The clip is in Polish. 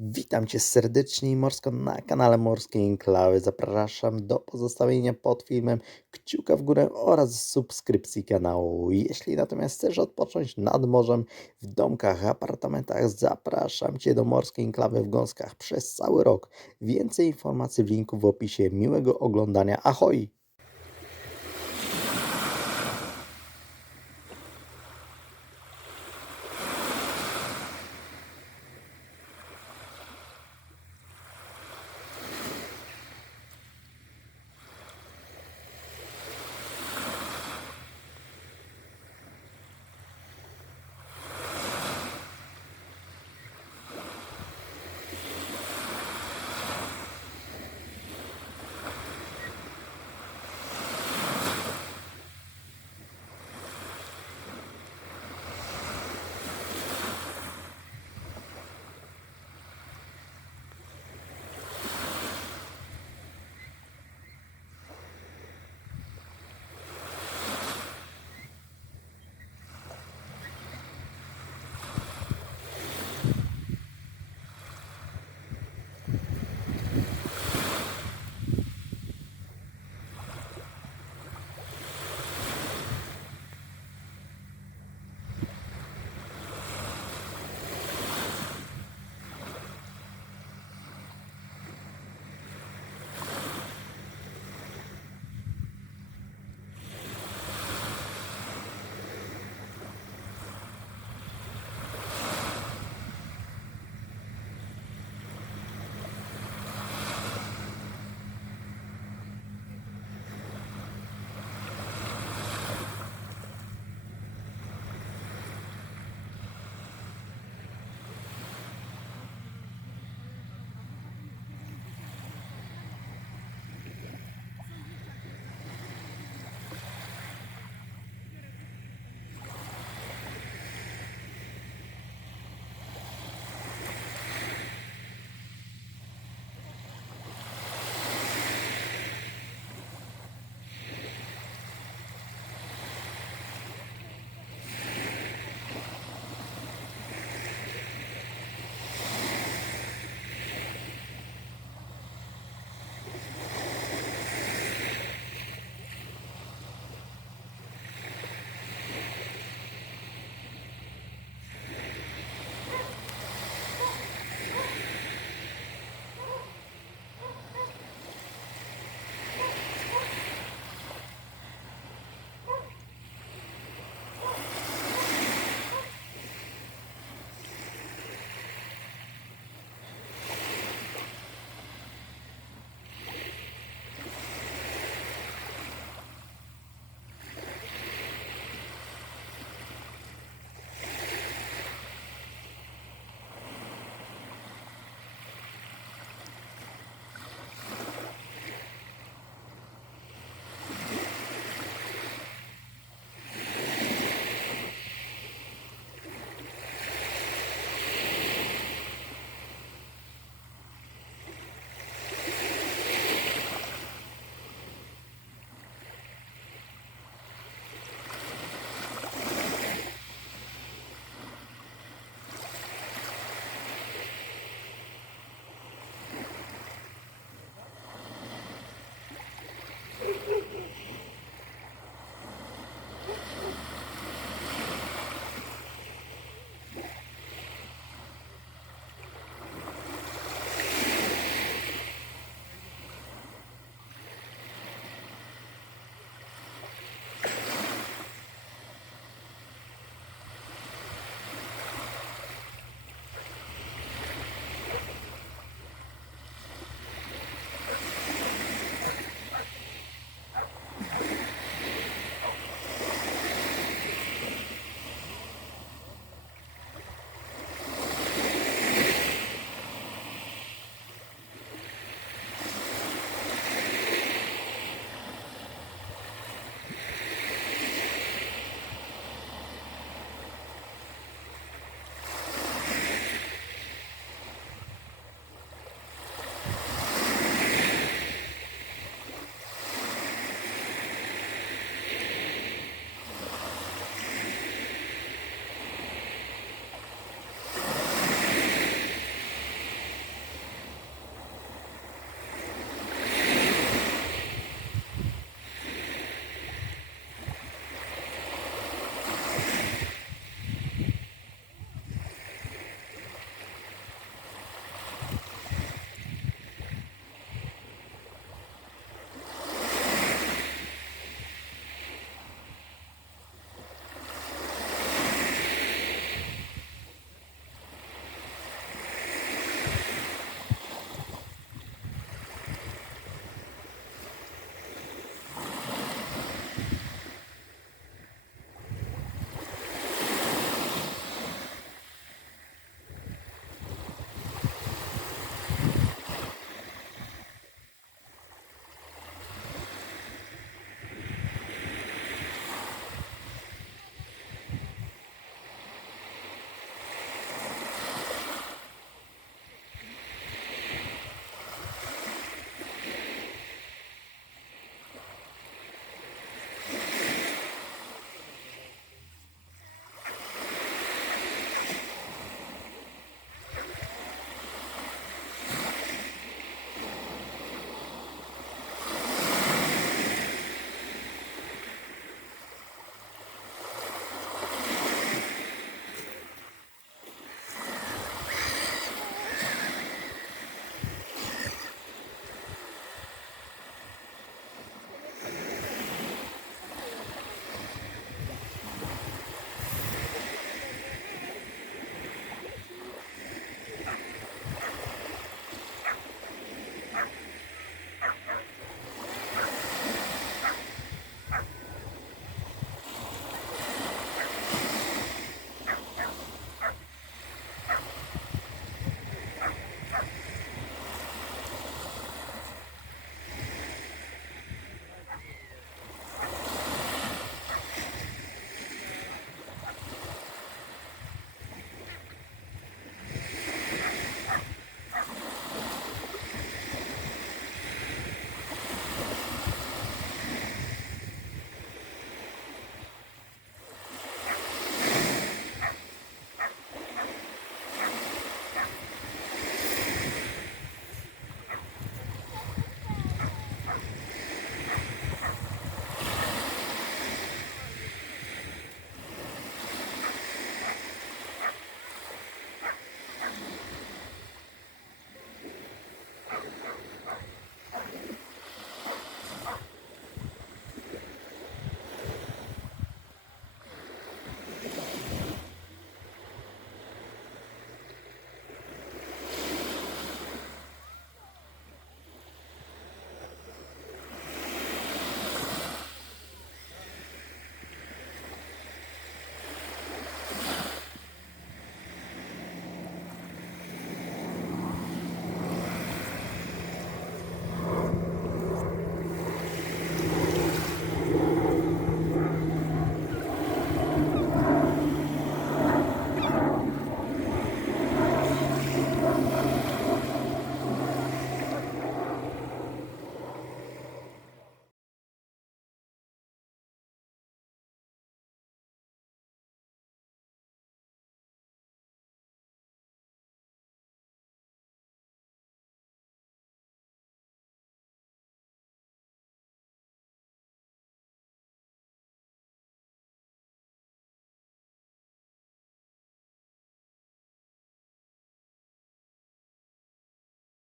Witam Cię serdecznie i morsko na kanale Morskie Enklawy. Zapraszam do pozostawienia pod filmem kciuka w górę oraz subskrypcji kanału. Jeśli natomiast chcesz odpocząć nad morzem, w domkach, apartamentach, zapraszam Cię do Morskiej Enklawy w Gąskach przez cały rok. Więcej informacji w linku w opisie. Miłego oglądania. Ahoj!